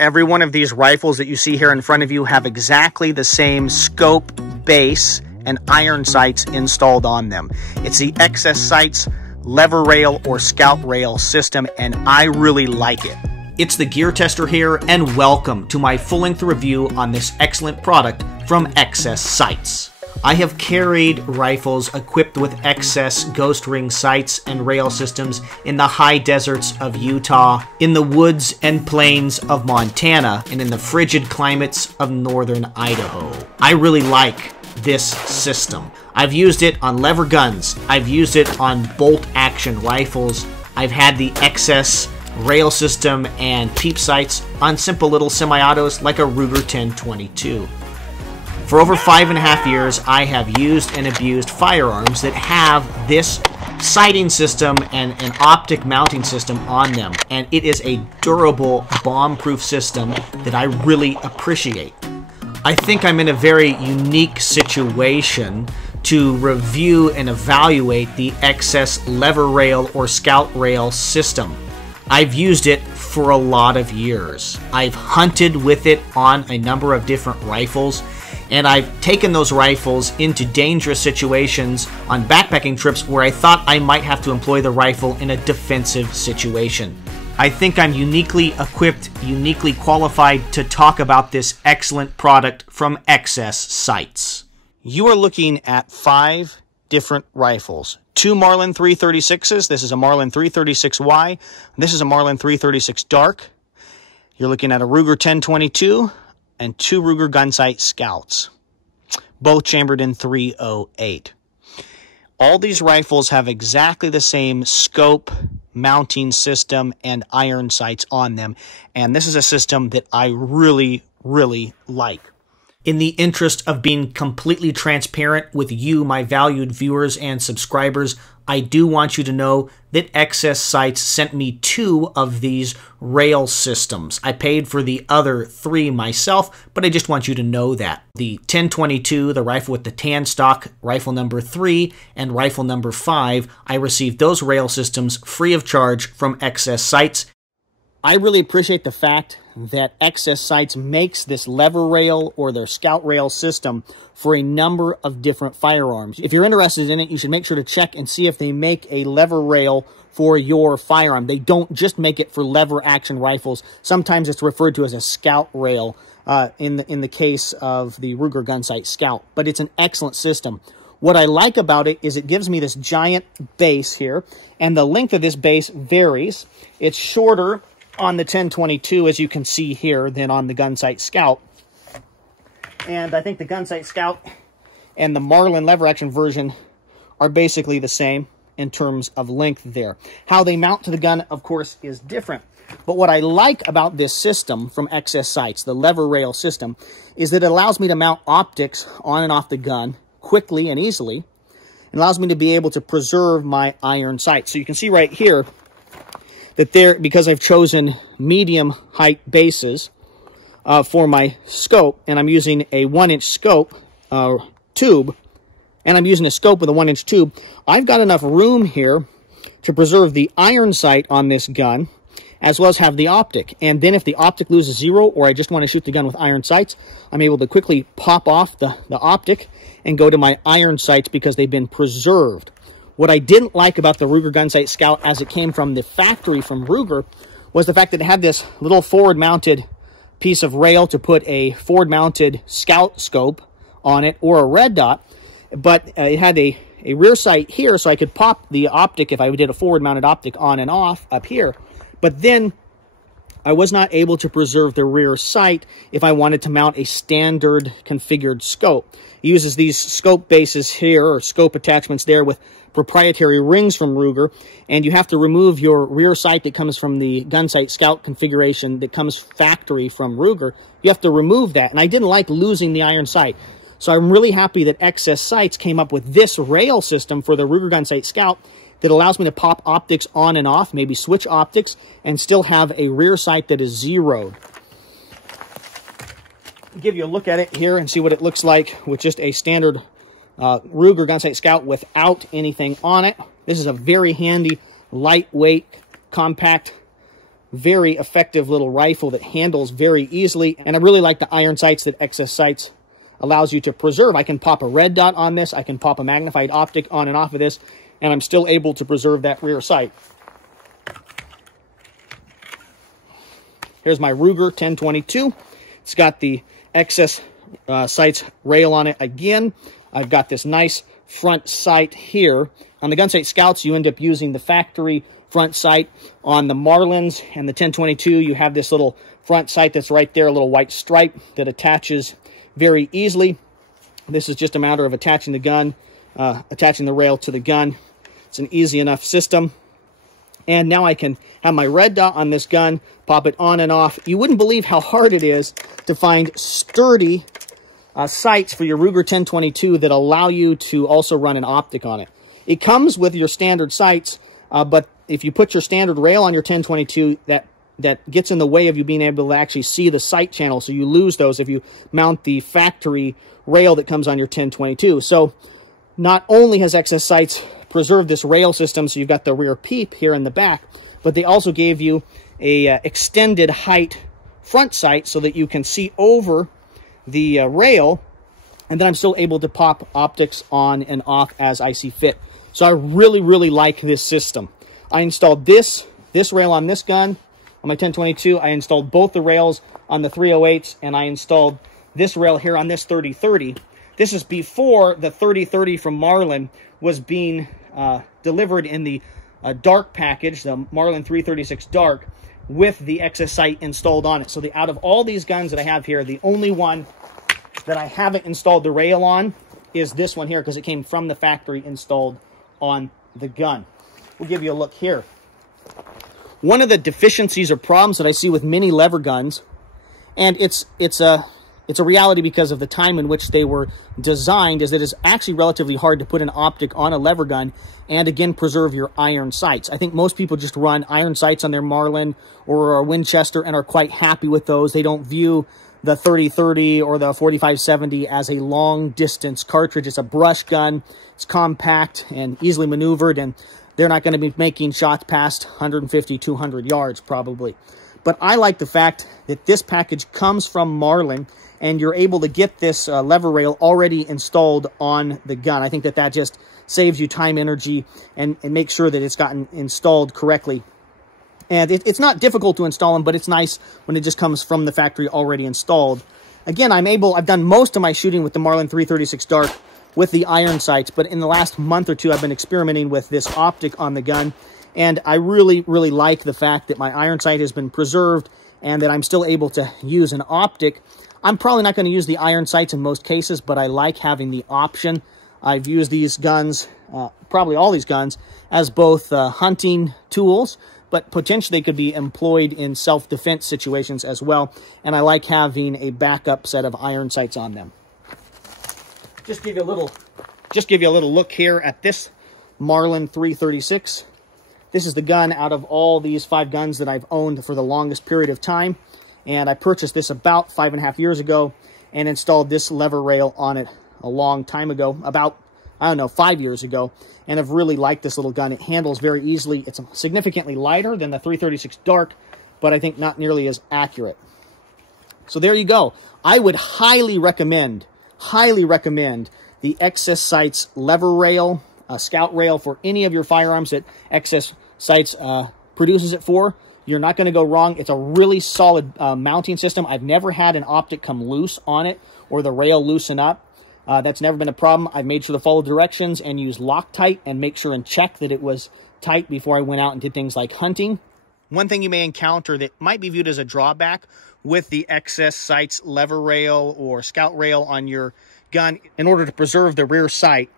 Every one of these rifles that you see here in front of you have exactly the same scope, base, and iron sights installed on them. It's the XS Sights lever rail or scout rail system, and I really like it. It's the Gear Tester here, and welcome to my full-length review on this excellent product from XS Sights. I have carried rifles equipped with XS ghost ring sights and rail systems in the high deserts of Utah, in the woods and plains of Montana, and in the frigid climates of northern Idaho. I really like this system. I've used it on lever guns. I've used it on bolt action rifles. I've had the XS rail system and peep sights on simple little semi-autos like a Ruger 1022. For over 5.5 years, I have used and abused firearms that have this sighting system and an optic mounting system on them, and it is a durable, bomb-proof system that I really appreciate. I think I'm in a very unique situation to review and evaluate the XS lever rail or scout rail system. I've used it for a lot of years. I've hunted with it on a number of different rifles, and I've taken those rifles into dangerous situations on backpacking trips where I thought I might have to employ the rifle in a defensive situation. I think I'm uniquely equipped, uniquely qualified to talk about this excellent product from XS Sights. You are looking at 5 different rifles. 2 Marlin 336s. This is a Marlin 336Y. This is a Marlin 336 Dark. You're looking at a Ruger 1022 and 2 Ruger Gunsight Scouts, both chambered in .308. All these rifles have exactly the same scope, mounting system, and iron sights on them, and this is a system that I really, really like. In the interest of being completely transparent with you, my valued viewers and subscribers, I do want you to know that XS Sights sent me 2 of these rail systems. I paid for the other 3 myself, but I just want you to know that. The 1022, the rifle with the tan stock, rifle number 3, and rifle number 5, I received those rail systems free of charge from XS Sights. I really appreciate the fact that XS Sights makes this lever rail or their scout rail system for a number of different firearms. If you're interested in it, you should make sure to check and see if they make a lever rail for your firearm. They don't just make it for lever action rifles. Sometimes it's referred to as a scout rail in the case of the Ruger Gunsight Scout, but it's an excellent system. What I like about it is it gives me this giant base here, and the length of this base varies. It's shorter on the 1022, as you can see here, than on the Gunsight Scout. And I think the Gunsight Scout and the Marlin lever action version are basically the same in terms of length there. How they mount to the gun, of course, is different. But what I like about this system from XS Sights, the lever rail system, is that it allows me to mount optics on and off the gun quickly and easily. It allows me to be able to preserve my iron sights. So you can see right here that there, because I've chosen medium height bases for my scope, and I'm using a 1-inch scope tube, and I'm using a scope with a 1-inch tube, I've got enough room here to preserve the iron sight on this gun, as well as have the optic. And then if the optic loses 0, or I just want to shoot the gun with iron sights, I'm able to quickly pop off the optic and go to my iron sights because they've been preserved. What I didn't like about the Ruger Gunsight Scout as it came from the factory from Ruger was the fact that it had this little forward-mounted piece of rail to put a forward-mounted scout scope on it, or a red dot, but it had a rear sight here, so I could pop the optic if I did a forward-mounted optic on and off up here. But then I was not able to preserve the rear sight if I wanted to mount a standard configured scope. It uses these scope bases here, or scope attachments there, with proprietary rings from Ruger, and you have to remove your rear sight that comes from the Gunsight Scout configuration that comes factory from Ruger. You have to remove that, and I didn't like losing the iron sight. So I'm really happy that XS Sights came up with this rail system for the Ruger Gunsight Scout that allows me to pop optics on and off, maybe switch optics, and still have a rear sight that is zeroed. I'll give you a look at it here and see what it looks like with just a standard Ruger Gunsight Scout without anything on it. This is a very handy, lightweight, compact very effective little rifle that handles very easily. And I really like the iron sights that XS Sights allows you to preserve. I can pop a red dot on this. I can pop a magnified optic on and off of this, and I'm still able to preserve that rear sight. Here's my Ruger 1022. It's got the XS Sights rail on it again. I've got this nice front sight here. On the Gunsight Scouts, you end up using the factory front sight. On the Marlins and the 1022, you have this little front sight that's right there, a little white stripe that attaches very easily. This is just a matter of attaching the gun, attaching the rail to the gun. It's an easy enough system. And now I can have my red dot on this gun, pop it on and off. You wouldn't believe how hard it is to find sturdy sights for your Ruger 1022 that allow you to also run an optic on it. It comes with your standard sights, but if you put your standard rail on your 1022, that gets in the way of you being able to actually see the sight channel, so you lose those if you mount the factory rail that comes on your 1022. So not only has XS Sights preserved this rail system, so you've got the rear peep here in the back, but they also gave you a extended height front sight so that you can see over the rail, and then I'm still able to pop optics on and off as I see fit. So I really, really like this system. I installed this rail on this gun, on my 1022. I installed both the rails on the 308s, and I installed this rail here on this 3030. This is before the 3030 from Marlin was being delivered in the dark package, the Marlin 336 Dark, with the XS sight installed on it. So out of all these guns that I have here, the only one that I haven't installed the rail on is this one here, because it came from the factory installed on the gun. We'll give you a look here. One of the deficiencies or problems that I see with mini lever guns, and it's a reality because of the time in which they were designed, is that it's actually relatively hard to put an optic on a lever gun and, again, preserve your iron sights. I think most people just run iron sights on their Marlin or a Winchester and are quite happy with those. They don't view the 3030 or the 4570 as a long-distance cartridge. It's a brush gun. It's compact and easily maneuvered, and they're not going to be making shots past 150, 200 yards probably. But I like the fact that this package comes from Marlin, and you're able to get this lever rail already installed on the gun. I think that just saves you time, energy, and makes sure that it's gotten installed correctly. And it's not difficult to install them, but it's nice when it just comes from the factory already installed. Again, I've done most of my shooting with the Marlin 336 Dark with the iron sights, but in the last month or two, I've been experimenting with this optic on the gun, and I really, really like the fact that my iron sight has been preserved and that I'm still able to use an optic. I'm probably not going to use the iron sights in most cases, but I like having the option. I've used these guns, probably all these guns, as both hunting tools, but potentially could be employed in self-defense situations as well, and I like having a backup set of iron sights on them. Just give you a little look here at this Marlin 336. This is the gun out of all these 5 guns that I've owned for the longest period of time, and I purchased this about 5.5 years ago and installed this lever rail on it a long time ago, about, I don't know, 5 years ago, and I've really liked this little gun. It handles very easily. It's significantly lighter than the 336 Dark, but I think not nearly as accurate. So there you go. I would highly recommend the XS Sights lever rail, scout rail for any of your firearms that XS Sights produces it for. You're not going to go wrong. It's a really solid mounting system. I've never had an optic come loose on it or the rail loosen up. That's never been a problem. I've made sure to follow directions and use Loctite and make sure and check that it was tight before I went out and did things like hunting. One thing you may encounter that might be viewed as a drawback with the XS Sights lever rail or scout rail on your gun, in order to preserve the rear sight,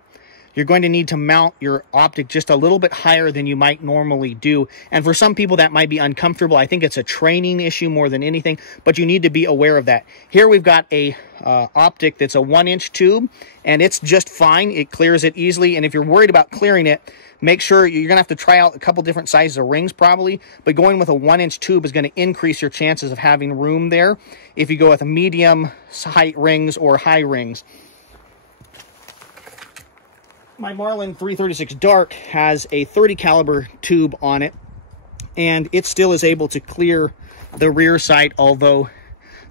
you're going to need to mount your optic just a little bit higher than you might normally do. And for some people that might be uncomfortable. I think it's a training issue more than anything, but you need to be aware of that. Here we've got a optic that's a 1-inch tube, and it's just fine. It clears it easily, and if you're worried about clearing it, make sure you're going to have to try out a couple different sizes of rings probably, but going with a 1-inch tube is going to increase your chances of having room there if you go with medium height rings or high rings. My Marlin 336 Dark has a 30 caliber tube on it, and it still is able to clear the rear sight, although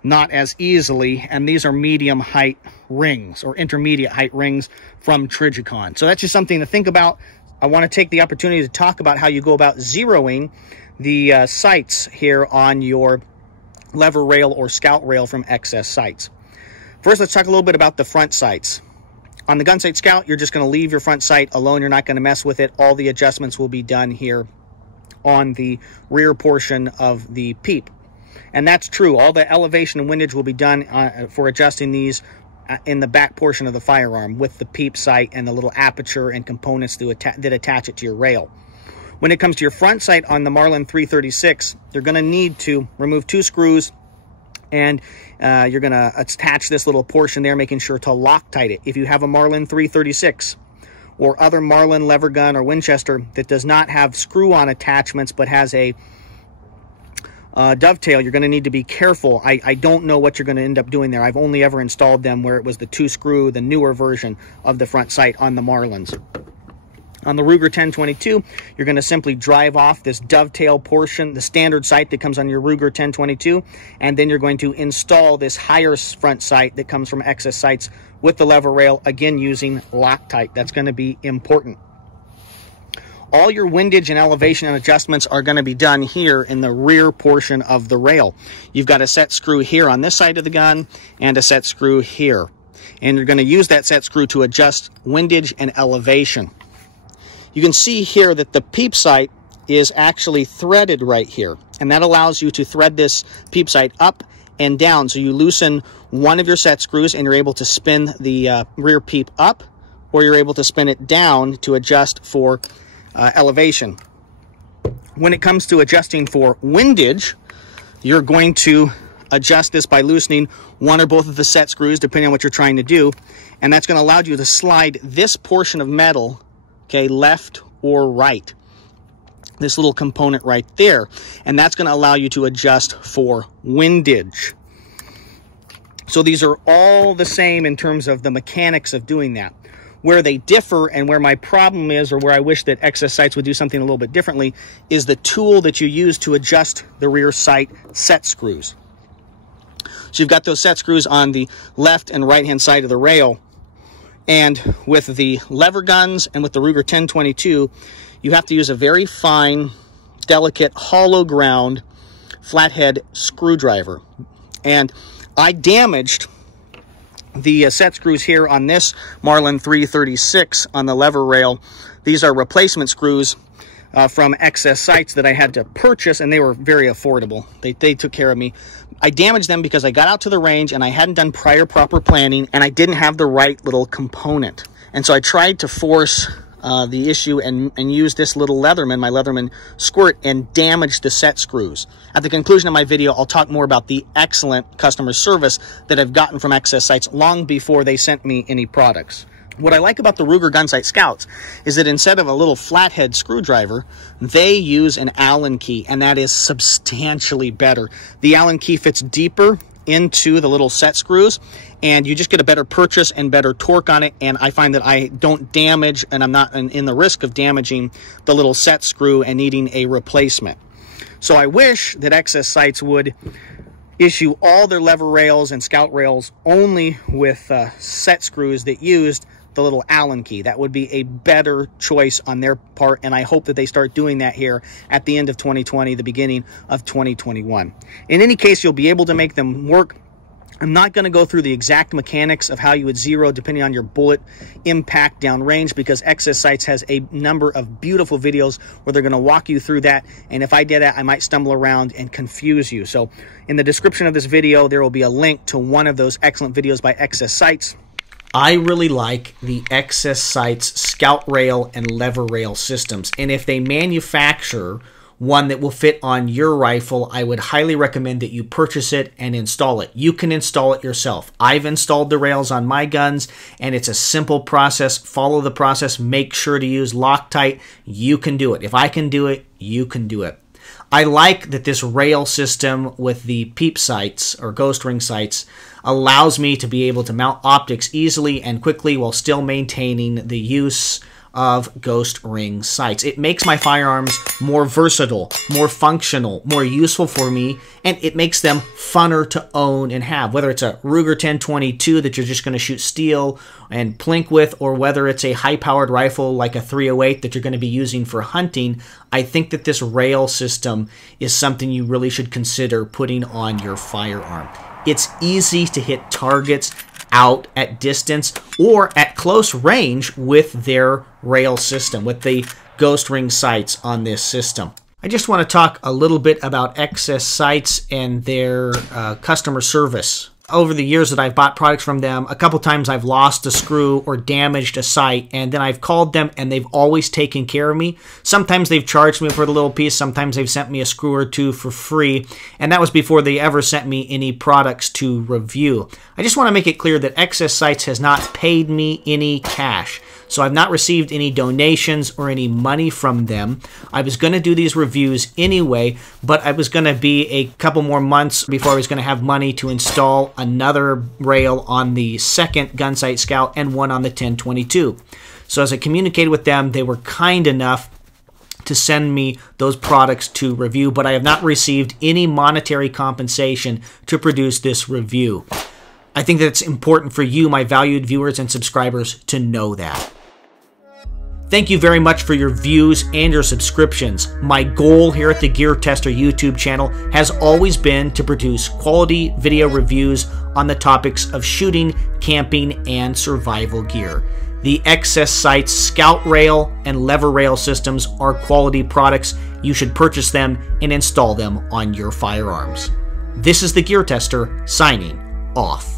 not as easily. And these are medium height rings or intermediate height rings from Trijicon. So that's just something to think about. I want to take the opportunity to talk about how you go about zeroing the sights here on your lever rail or scout rail from XS Sights. First, let's talk a little bit about the front sights. On the Gunsight Scout, you're just going to leave your front sight alone. You're not going to mess with it. All the adjustments will be done here on the rear portion of the peep. And that's true. All the elevation and windage will be done for adjusting these in the back portion of the firearm with the peep sight and the little aperture and components that attach it to your rail. When it comes to your front sight on the Marlin 336, you're going to need to remove 2 screws, and you're going to attach this little portion there, making sure to Loctite it. If you have a Marlin 336 or other Marlin lever gun or Winchester that does not have screw-on attachments but has a dovetail, you're going to need to be careful. I don't know what you're going to end up doing there. I've only ever installed them where it was the 2-screw, the newer version of the front sight on the Marlins. On the Ruger 1022, you're going to simply drive off this dovetail portion, the standard sight that comes on your Ruger 1022, and then you're going to install this higher front sight that comes from XS Sights with the lever rail, again using Loctite. That's going to be important. All your windage and elevation and adjustments are going to be done here in the rear portion of the rail. You've got a set screw here on this side of the gun and a set screw here. And you're going to use that set screw to adjust windage and elevation. You can see here that the peep sight is actually threaded right here. And that allows you to thread this peep sight up and down. So you loosen one of your set screws and you're able to spin the rear peep up, or you're able to spin it down to adjust for elevation. When it comes to adjusting for windage, you're going to adjust this by loosening one or both of the set screws, depending on what you're trying to do. And that's going to allow you to slide this portion of metal, okay, left or right. This little component right there. And that's going to allow you to adjust for windage. So these are all the same in terms of the mechanics of doing that. Where they differ and where my problem is, or where I wish that XS Sights would do something a little bit differently, is the tool that you use to adjust the rear sight set screws. So you've got those set screws on the left and right hand side of the rail. And with the lever guns and with the Ruger 1022, you have to use a very fine, delicate, hollow ground flathead screwdriver. And I damaged the set screws here on this Marlin 336 on the lever rail. These are replacement screws from XS Sights that I had to purchase, and they were very affordable. They took care of me. I damaged them because I got out to the range and I hadn't done prior proper planning, and I didn't have the right little component. And so I tried to force the issue and use this little Leatherman, my Leatherman squirt, and damage the set screws. At the conclusion of my video, I'll talk more about the excellent customer service that I've gotten from XS Sights long before they sent me any products. What I like about the Ruger Gunsight Scouts is that instead of a little flathead screwdriver, they use an Allen key, and that is substantially better. The Allen key fits deeper into the little set screws, and you just get a better purchase and better torque on it. And I find that I don't damage, and I'm not in the risk of damaging the little set screw and needing a replacement. So I wish that XS Sights would issue all their lever rails and scout rails only with set screws that used the little Allen key. That would be a better choice on their part, and I hope that they start doing that here at the end of 2020, the beginning of 2021. In any case, you'll be able to make them work. I'm not going to go through the exact mechanics of how you would zero depending on your bullet impact downrange, because XS Sights has a number of beautiful videos where they're going to walk you through that, and if I did that, I might stumble around and confuse you. So in the description of this video, there will be a link to one of those excellent videos by XS Sights. I really like the XS Sights Scout Rail and Lever Rail systems, and if they manufacture one that will fit on your rifle, I would highly recommend that you purchase it and install it. You can install it yourself. I've installed the rails on my guns, and it's a simple process. Follow the process. Make sure to use Loctite. You can do it. If I can do it, you can do it. I like that this rail system with the peep sights or ghost ring sights allows me to be able to mount optics easily and quickly while still maintaining the use of ghost ring sights. It makes my firearms more versatile, more functional, more useful for me, and it makes them funner to own and have. Whether it's a Ruger 1022 that you're just going to shoot steel and plink with, or whether it's a high-powered rifle like a 308 that you're going to be using for hunting, I think that this rail system is something you really should consider putting on your firearm. It's easy to hit targets out at distance or at close range with their rail system, with the ghost ring sights on this system. I just want to talk a little bit about XS Sights and their customer service. Over the years that I've bought products from them, a couple times I've lost a screw or damaged a sight, and then I've called them and they've always taken care of me. Sometimes they've charged me for the little piece, sometimes they've sent me a screw or two for free, and that was before they ever sent me any products to review. I just want to make it clear that XS Sights has not paid me any cash. So I've not received any donations or any money from them. I was going to do these reviews anyway, but I was going to be a couple more months before I was going to have money to install another rail on the second Gunsight Scout and one on the 1022. So as I communicated with them, they were kind enough to send me those products to review, but I have not received any monetary compensation to produce this review. I think that it's important for you, my valued viewers and subscribers, to know that. Thank you very much for your views and your subscriptions. My goal here at the TheGearTester YouTube channel has always been to produce quality video reviews on the topics of shooting, camping, and survival gear. The XS Sights Scout Rail and Lever Rail systems are quality products. You should purchase them and install them on your firearms. This is the TheGearTester signing off.